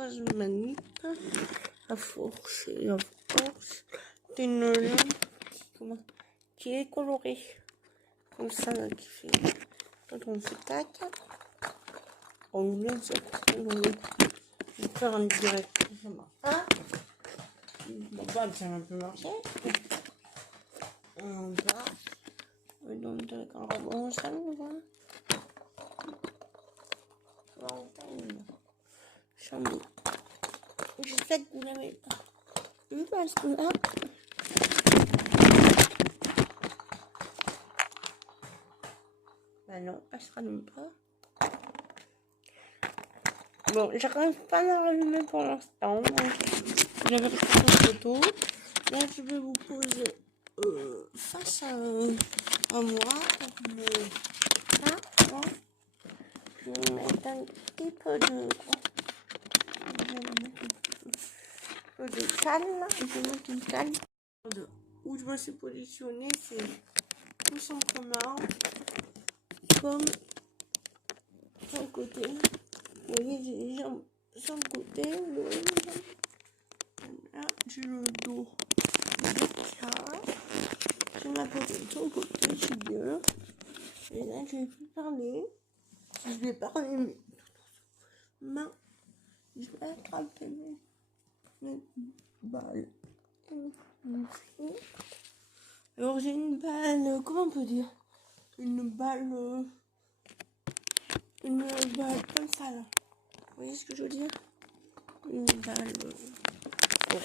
pose manip à force et à force d'une lampe qui est colorée. Comme ça, là, qui fait. Quand on fait tac, on vient de sortir. On va faire un direct. Ça marche pas. Bon, pas, ça va un peu marcher. On va. Donc, quand on ça nous va. J'espère que vous l'avez pas vu parce que là. Ben non, elle sera même pas. Bon, j'arrive pas à la rallumer pour l'instant. J'avais pris une photo. Là, je vais vous poser face à moi pour me. Là, je vais mettre un petit peu de. De calme. Je vais mettre une calme. Où je me suis positionnée, c'est tout simplement comme sur le côté. Vous voyez, j'ai les jambes sur le côté. Vous voyez les jambes. Là, j'ai le dos. Je m'appuie sur le côté, je suis bien. Et là, je vais plus parler. Je vais parler, mais je vais attraper mes balles. Alors, j'ai une balle, comment on peut dire? Une balle comme ça, là. Vous voyez ce que je veux dire? Une balle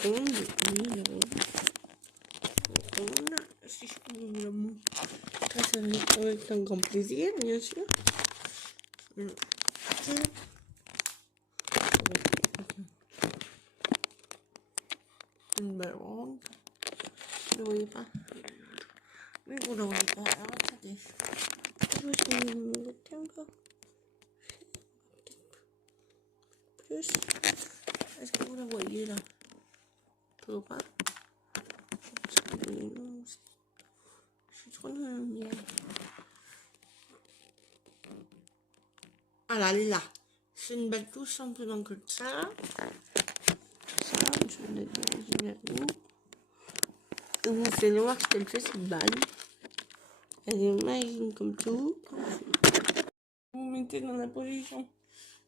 ronde, oui, ronde. Si je peux vous la montrer, ça va être avec un grand plaisir, bien sûr. Une balle ronde. Vous ne voyez pas? Oui, vous ne voyez pas. Alors, attendez. Je vais essayer de me mettre encore. Plus. Est-ce que vous la voyez là? Toujours pas? Je suis trop dans la lumière. Ah là, c'est une balle tout simplement comme ça. Ça, je vais la diriger vers vous. Et vous allez voir ce qu'elle fait cette balle. Elle est magique comme tout. Vous mettez dans la position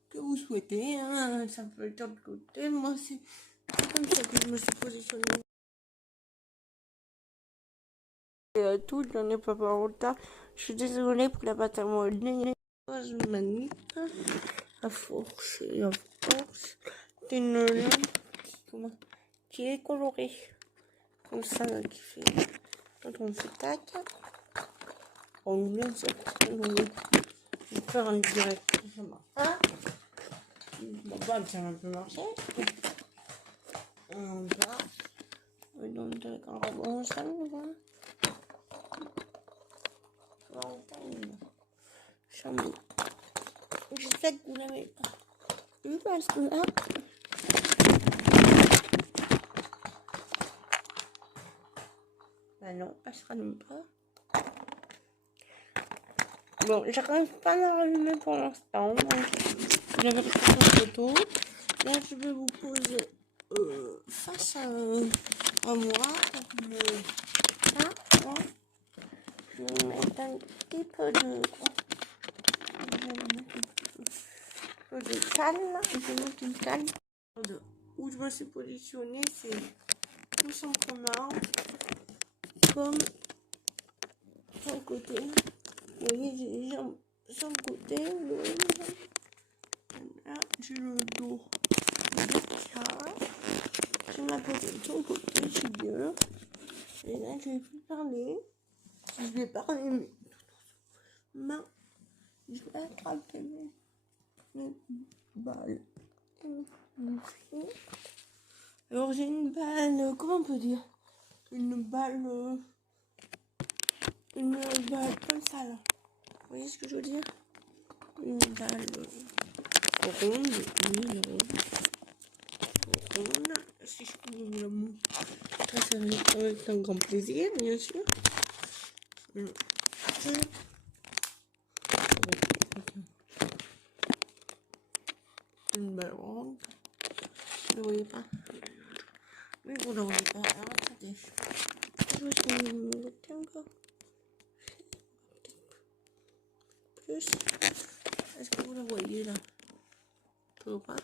que vous souhaitez. Hein. Ça peut être de l'autre côté. Moi, c'est comme ça que je me suis positionnée. Tout, j'en ai pas par retard. Je suis désolée pour la pâte à modeler. Pose manip à force et à force d'une lampe qui est colorée. Comme ça, là, qui fait. Quand on fait tac, on vient de sortir. On va faire un direct. Ça marche pas. Bon, pas, ça va un peu marcher. On va. Donc, quand on ça nous va. J'espère que vous l'avez pas vu parce que là. Ben non, elle sera même pas. Bon, j'arrive pas à la rallumer pour l'instant. J'avais pris une photo. Là, je vais vous poser face à moi pour me. Là, je vais mettre un petit peu de. De calme. Je vais mettre une calme. Où je me suis positionnée, c'est tout simplement comme sur le côté. Vous voyez, j'ai les jambes sur le côté. Vous voyez les jambes. Là, j'ai le dos. Je m'appuie sur le côté, je suis bien. Et là, je vais plus parler. Je vais parler, mais je vais attraper mes balles. Alors, j'ai une balle, comment on peut dire? Une balle comme ça, là. Vous voyez ce que je veux dire? Une balle ronde, oui, ronde. Si je peux vous la montrer, ça va être avec un grand plaisir, bien sûr. Une balle ronde. voyez pas. Oui, vous ne le voyez pas. Alors, attendez. Je vais essayer de me voter encore. Plus. Est-ce que vous la voyez là? Toujours pas.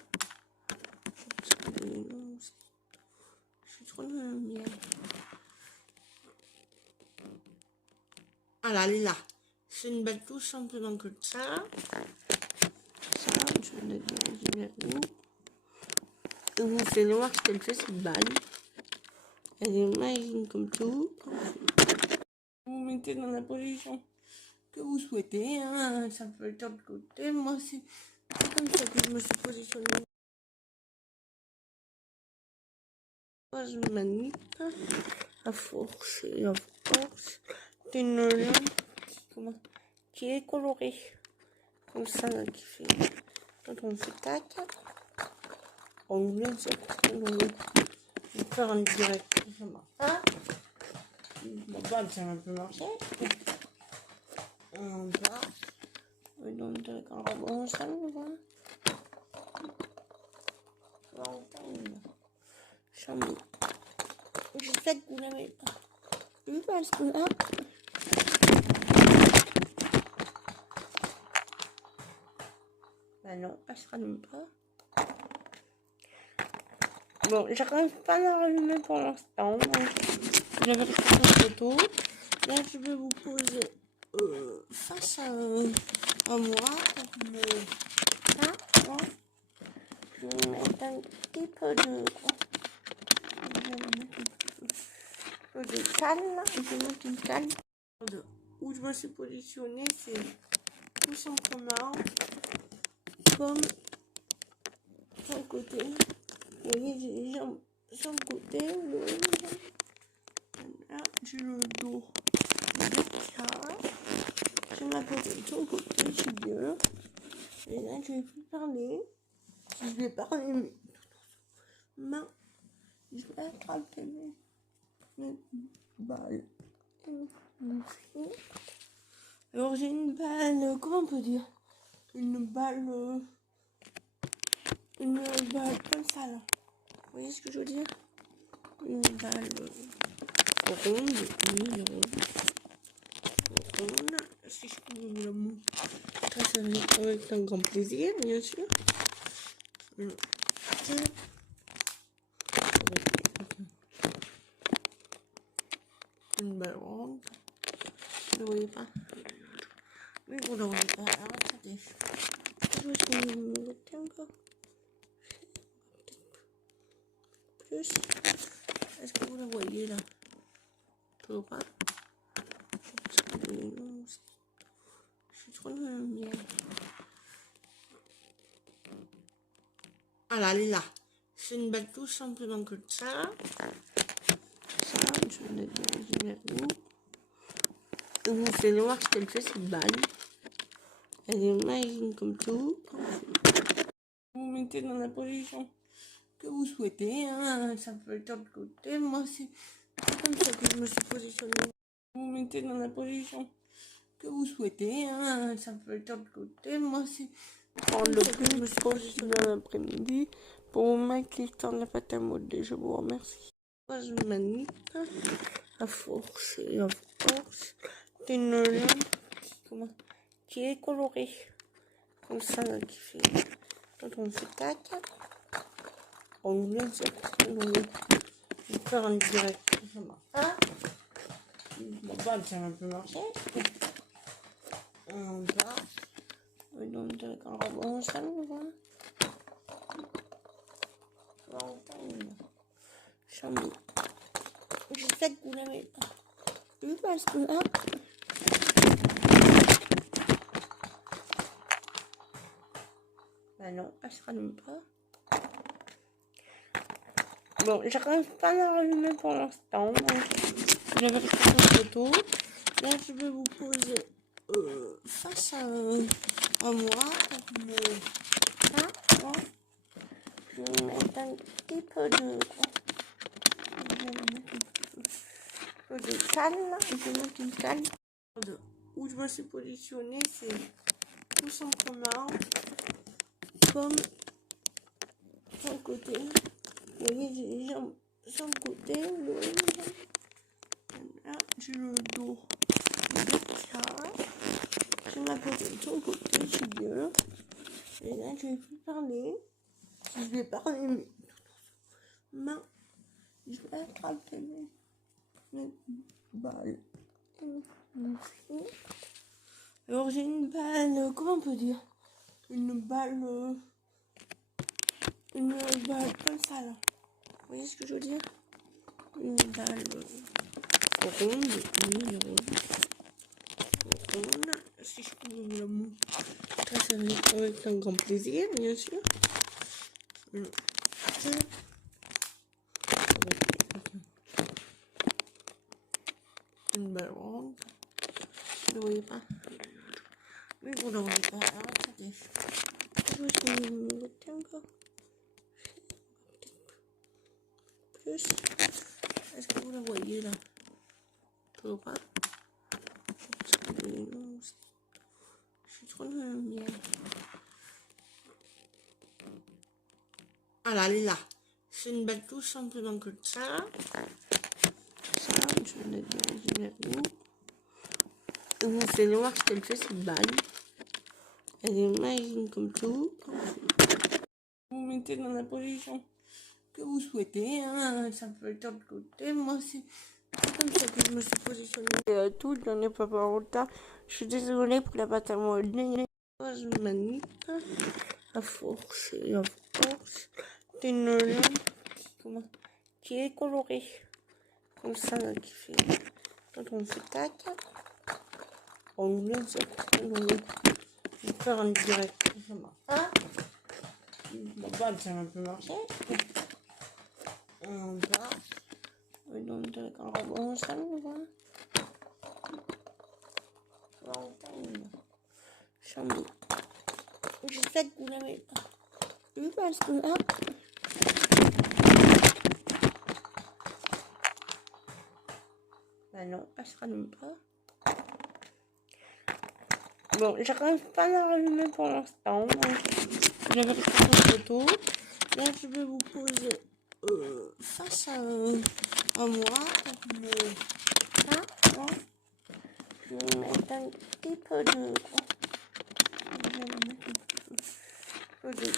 Je suis trop dans la lumière. Ah là, elle est là. C'est une balle tout simplement que ça. Ça, je vais la mettre où. Et vous allez voir ce qu'elle fait cette balle. Elle est magique comme tout. Vous mettez dans la position que vous souhaitez. Hein. Ça peut être de l'autre côté. Moi, c'est comme ça que je me suis positionnée. Je manip à force et à force d'une lampe qui est colorée. Comme ça, là, qui fait. Quand on fait tac, on vient sur faire en direct. Ça marche pas. Bon, bah, ça va un peu marcher. On va. Et donc, quand on ça nous va. Je sais que vous n'avez pas vu parce que là. Ben non, elle sera même pas. Bon, j'arrive pas à la rallumer pour l'instant. J'avais pris une photo. Là, je vais vous poser face à moi. Je vais mettre un petit peu de cale. Je vais mettre une cale. Où je me suis positionnée, c'est tout simplement comme sur le côté. Vous voyez, j'ai les jambes sur le côté. Là, j'ai le dos. Je m'appelle sur le côté, je suis bien. Et là, je vais plus parler. Je vais parler mes mains. Je vais attraper mes balles. Alors, j'ai une balle, comment on peut dire? Une balle comme ça, là. Vous voyez ce que je veux dire? Une balle ronde, oui, ronde. Si je peux vous la montrer, ça va être avec un grand plaisir, bien sûr. Une balle ronde. Vous ne voyez pas? Oui, vous ne voyez pas. Alors, attendez. Je vais essayer de me voter encore. Plus. Est-ce que vous la voyez là? Toujours pas. Je suis trop dans la lumière. Ah là, elle est là. C'est une balle tout simplement que ça. Ça, je vais la mettre où. Et vous allez voir ce qu'elle fait cette balle. Elle est magique comme tout. Vous mettez dans la position que vous souhaitez. Hein. Ça peut être de l'autre côté. Moi, c'est comme ça que je me suis positionnée. Vous mettez dans la position que vous souhaitez. Hein. Ça peut être de l'autre côté. Moi, c'est prendre le plus je me suis positionnée l'après-midi pour vous mettre l'histoire de la pâte à modeler. Je vous remercie. Je manip à force et à force d'une lampe qui est colorée. Comme ça, là, qui fait. Quand on fait tac, on vient sur faire en direct. Ça marche pas. Bon, bah, ça va un peu marcher. On va. Et donc, quand on ça nous va. Je sais que vous n'avez pas vu parce que là. Ben non, elle sera même pas. Bon, j'arrive pas à la rallumer pour l'instant. J'avais pris une photo. Là, je vais vous poser face à moi. Je vais mettre un petit peu de cale. Je vais mettre une cale. Où je me suis positionnée, c'est tout simplement comme sur le côté. voyez, j'ai les jambes sur le côté. Là, j'ai le dos. Ça. J'ai ma poitrine sur le côté, je suis bien. Et là, je vais plus parler. Je vais parler, mais main, je vais attraper mes balles. Alors, j'ai une balle, comment on peut dire? Une balle comme ça, là. Vous voyez ce que je veux dire? Une balle ronde, oui, ronde. Si je peux vous la montrer, ça va être avec un grand plaisir, bien sûr. Une balle ronde. Vous ne voyez pas? Mais vous ne voyez pas. Alors, attendez. Je vais vous montrer encore. Plus. Est-ce que vous la voyez là? Toujours pas? Je suis trop dans la lumière. Ah là, elle est là. C'est une balle tout simplement que ça. Ça, je vais la mettre où? Et vous allez voir ce qu'elle fait, cette balle. Elle est magique comme tout. Vous mettez dans la position que vous souhaitez. Hein. Ça peut être de l'autre côté. Moi, c'est comme ça que je me suis positionnée. Tout, j'en ai pas en retard. Je suis désolée pour la pâte à modeler. Magnifique. À force et à force. C'est une lampe qui est colorée. Comme ça, là, qui fait. Quand on fait tac, on vient sur on va faire un direct. Ça marche pas. Bon, bah, ça va peu marcher. On va. Donc, on s'allume. J'espère que vous l'avez pas vu parce que là. Bah non, elle se rallume pas. Bon, j'arrive pas à la rallumer pour l'instant. J'avais pris une photo. Là, je vais vous poser face à moi. Je vais mettre un petit peu de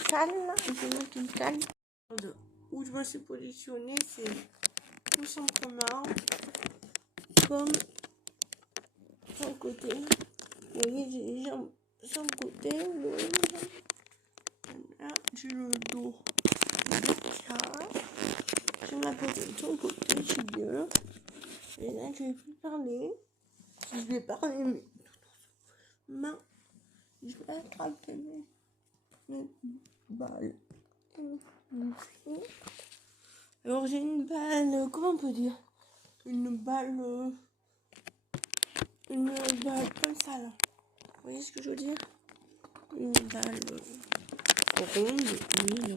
calme. Je vais mettre une calme. Où je me suis positionnée, c'est tout simplement comme sur le côté. Vous voyez, j'ai les jambes sur le côté. Là, j'ai le dos. Ça. J'ai ma poitrine sur le côté, je suis bien. Et là, je vais plus parler. Je vais parler, mais main, je vais attraper mes balles. Alors, j'ai une balle, comment on peut dire? Une balle comme ça, là. Vous voyez ce que je veux dire? Une balle ronde, oui,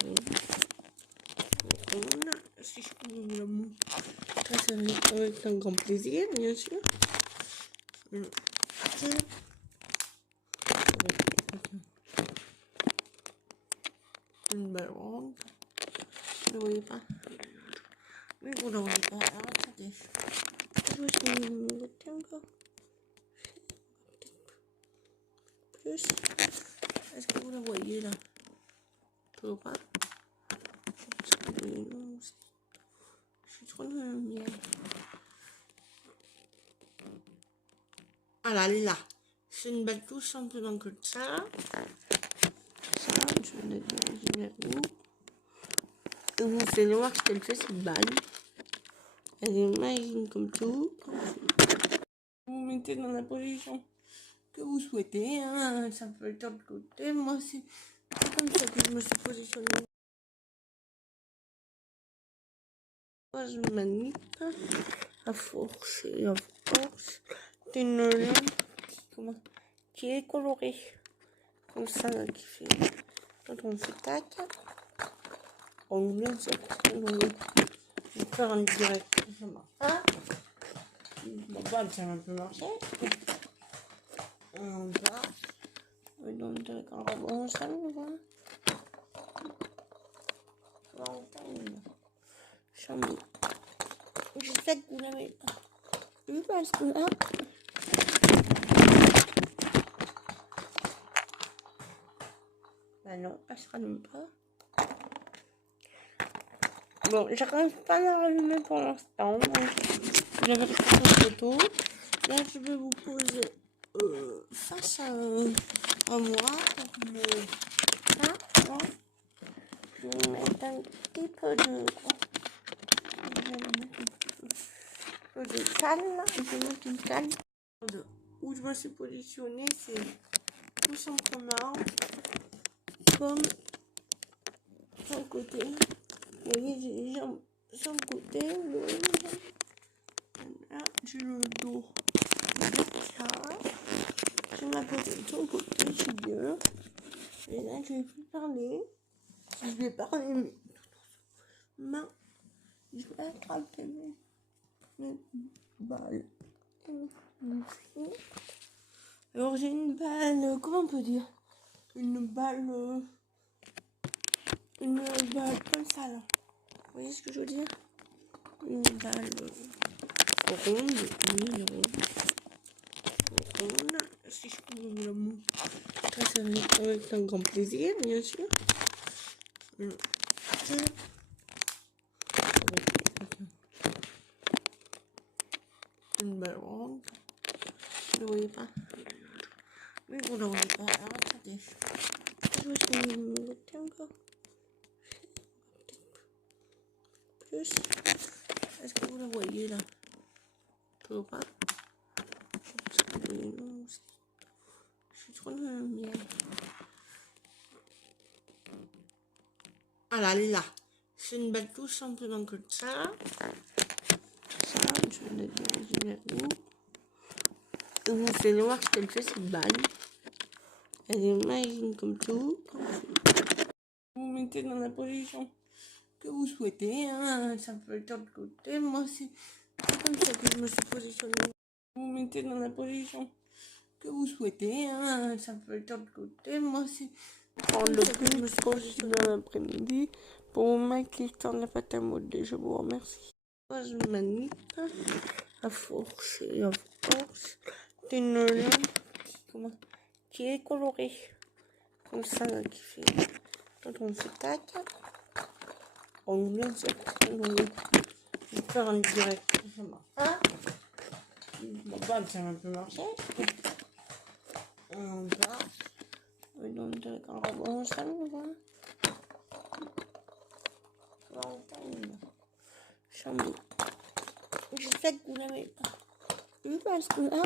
ronde. Si je peux vous la montrer, ça va être avec un grand plaisir, bien sûr. Une balle ronde. Vous ne voyez pas? Mais vous ne voyez pas. Alors, attendez. Je vais vous montrer encore. Plus. Est-ce que vous la voyez là? Toujours pas? Je suis trop dans la lumière. Ah là, elle est là. C'est une balle tout simplement que ça. Ça, je vais la mettre où? Et vous allez voir ce qu'elle fait, cette balle. Elle est magique comme tout. Vous mettez dans la position que vous souhaitez. Hein. Ça peut être de l'autre côté. Moi, c'est comme ça que je me suis positionnée. Magnifique. À force et à force. C'est une lampe qui est colorée. Comme ça, là, qui fait. Quand on fait tac, on vient sur on va faire un direct. Ça marche pas. Bon, bah, ça va peu marcher. On va. Donc, on s'allume. Chambre. J'espère que vous l'avez pas vu parce que là. Bah non, elle se rallume pas. Bon, j'arrive pas à la rallumer pour l'instant. J'avais pris une photo. Là, je vais vous poser face à moi pour me. Là, là. Je vais mettre un petit peu de. De calme. Je vais mettre une calme. Où je me suis positionnée, c'est tout simplement comme sur le côté. Vous voyez, j'ai les jambes sur le côté. Là, j'ai le dos. Je ma posé sur le côté, je suis bien. Et là, je vais plus parler. Je vais parler, mais je vais attraper mes balles. Alors, j'ai une balle, comment on peut dire? Une balle comme ça, là. Vous voyez ce que je veux dire? Une balle ronde, oui, ronde. Si je peux vous la montrer, ça va être avec un grand plaisir, bien sûr. Une balle ronde. Vous ne voyez pas? Oui, vous ne voyez pas. Alors, attendez. Je vais me mettre encore plus. Est-ce que vous la voyez là? Toujours pas? Je suis trop dans la lumière. Ah là, là. C'est une balle tout simplement comme ça. Ça, je vais la diriger vers vous. Vous allez voir ce qu'elle fait, cette balle. Elle est magique comme tout. Vous mettez dans la position que vous souhaitez. Hein. Ça peut être de l'autre côté. Moi, c'est comme ça que je me suis positionnée. Vous mettez dans la position que vous souhaitez. Hein. Ça peut être de l'autre côté. Moi, c'est prendre le plus. Je me suis positionnée dans l'après-midi pour vous mettre l'histoire de la pâte à modeler. Je vous remercie. Je manip à force et à force d'une lampe qui est colorée. Comme ça, là, qui fait. Quand on fait tac, on vient sur le. Je vais faire un direct. Ça marche pas. Bon, bah, ça va un peu marcher. On va. Donc, on s'allume, voilà. Chambre. J'espère que vous l'avez pas vu parce que là.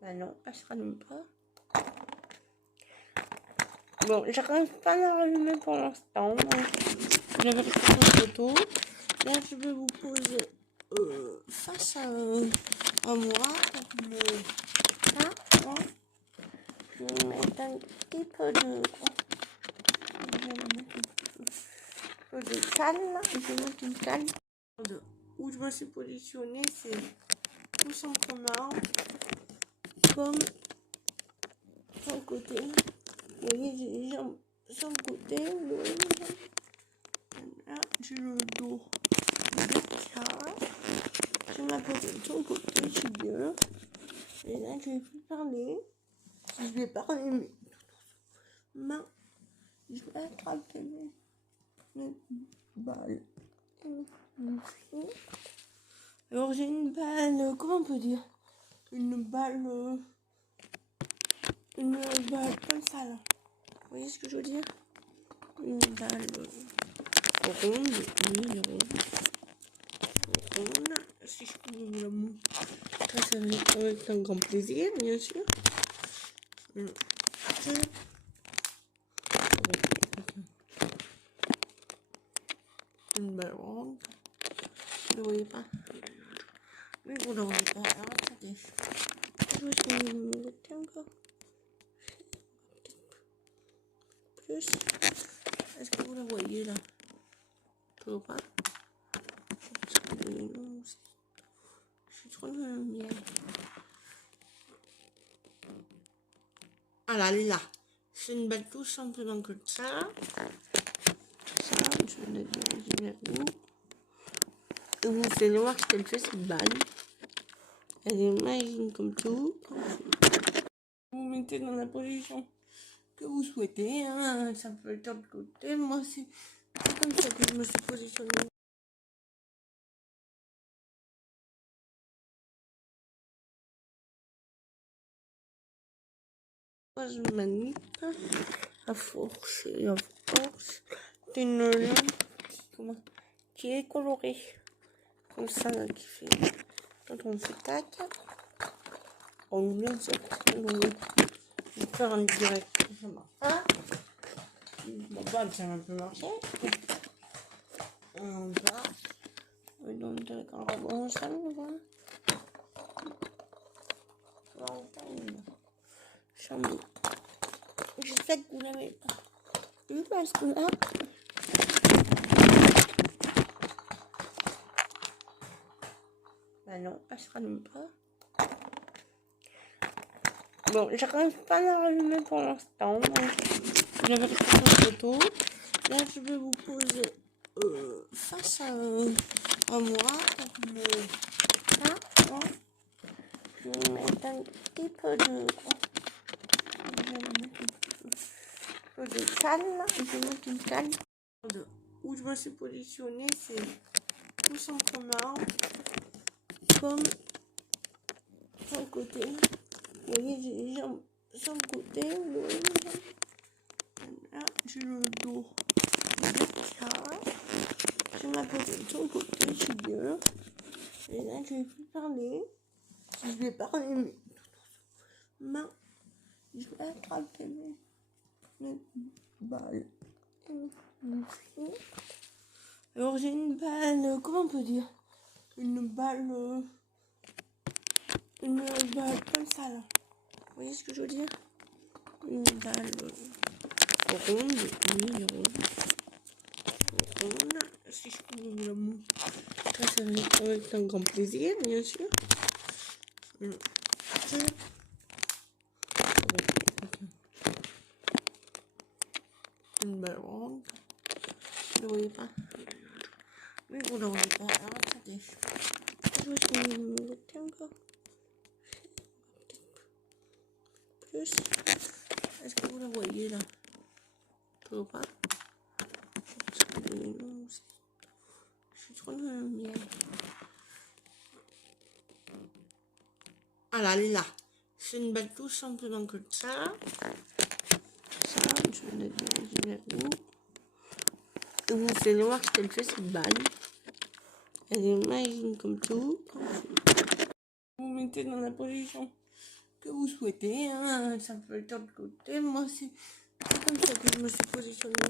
Bah non, elle se rallume pas. Bon, j'arrive pas à la rallumer pour l'instant. J'avais pris une photo. Là, je vais vous poser face à moi pour me. Là, là. Je vais mettre un petit peu de. De calme. Je vais mettre une calme. Où je me suis positionnée, c'est tout simplement comme sur le côté. Vous voyez, j'ai les jambes sur le côté. Là, j'ai le dos. Je ma posé sur le côté, je suis bien. Et là, je vais plus parler. Je vais parler, mais je vais attraper mes balles. Alors, j'ai une balle, comment on peut dire? Une balle comme ça, là. Vous voyez ce que je veux dire? Une balle ronde, oui, ronde. Si je peux vous la montrer, ça va être avec un grand plaisir, bien sûr. Une balle ronde. Vous ne voyez pas? Oui, vous ne voyez pas. Alors, attendez. Je vais me mettre encore plus. Est-ce que vous la voyez là? Toujours pas? Je suis trop dans la lumière. Ah là, là. C'est une balle tout simplement comme ça. Ça, je vais la diriger vers vous. Et vous allez voir ce qu'elle fait, cette balle. Elle est magique comme tout. Vous mettez dans la position que vous souhaitez. Hein. Ça peut être de l'autre côté. Moi, c'est comme ça que je me suis positionnée. Je manip à force et à force d'une lampe qui est colorée. Comme ça, là, qui fait. Quand on fait tac, on vient de sortir. On va faire en direct. Ça marche pas. Bon, bah, ça va peu marcher. On va. Et donc, quand on ça, on va. J'espère que vous l'avez pas vu parce que là. Bah non, elle se rallume pas. Bon, j'arrive pas à la rallumer pour l'instant. J'avais pris une photo. Là, je vais vous poser face à moi. Je vais mettre un petit peu de calme. Je vais mettre une calme. Où je me suis positionnée, c'est tout simplement comme sur le côté. Vous voyez, j'ai les jambes sur le côté. Là, j'ai le dos. J'ai ma position sur le côté, je suis bien. Et là, je vais plus parler. Si je vais parler, mais je vais attraper mes balles. Alors, j'ai une balle, comment on peut dire? Une balle comme ça, là. Vous voyez ce que je veux dire? Une balle ronde, oui, ronde. Si je peux vous la montrer, ça va être avec un grand plaisir, bien sûr. Une balle ronde. Vous ne voyez pas? Oui, vous ne voyez pas. Alors, attendez. Je vais essayer de me mettre encore. Plus. Est-ce que vous la voyez là? Toujours pas? Je suis trop dans la lumière. Ah là, c'est une balle tout simplement comme ça. Ça, je vais la diriger vers vous. Et vous allez voir ce qu'elle fait, cette balle. Elle est magique comme tout. Vous mettez dans la position que vous souhaitez. Hein. Ça peut être de l'autre côté. Moi, c'est comme ça que je me suis positionnée.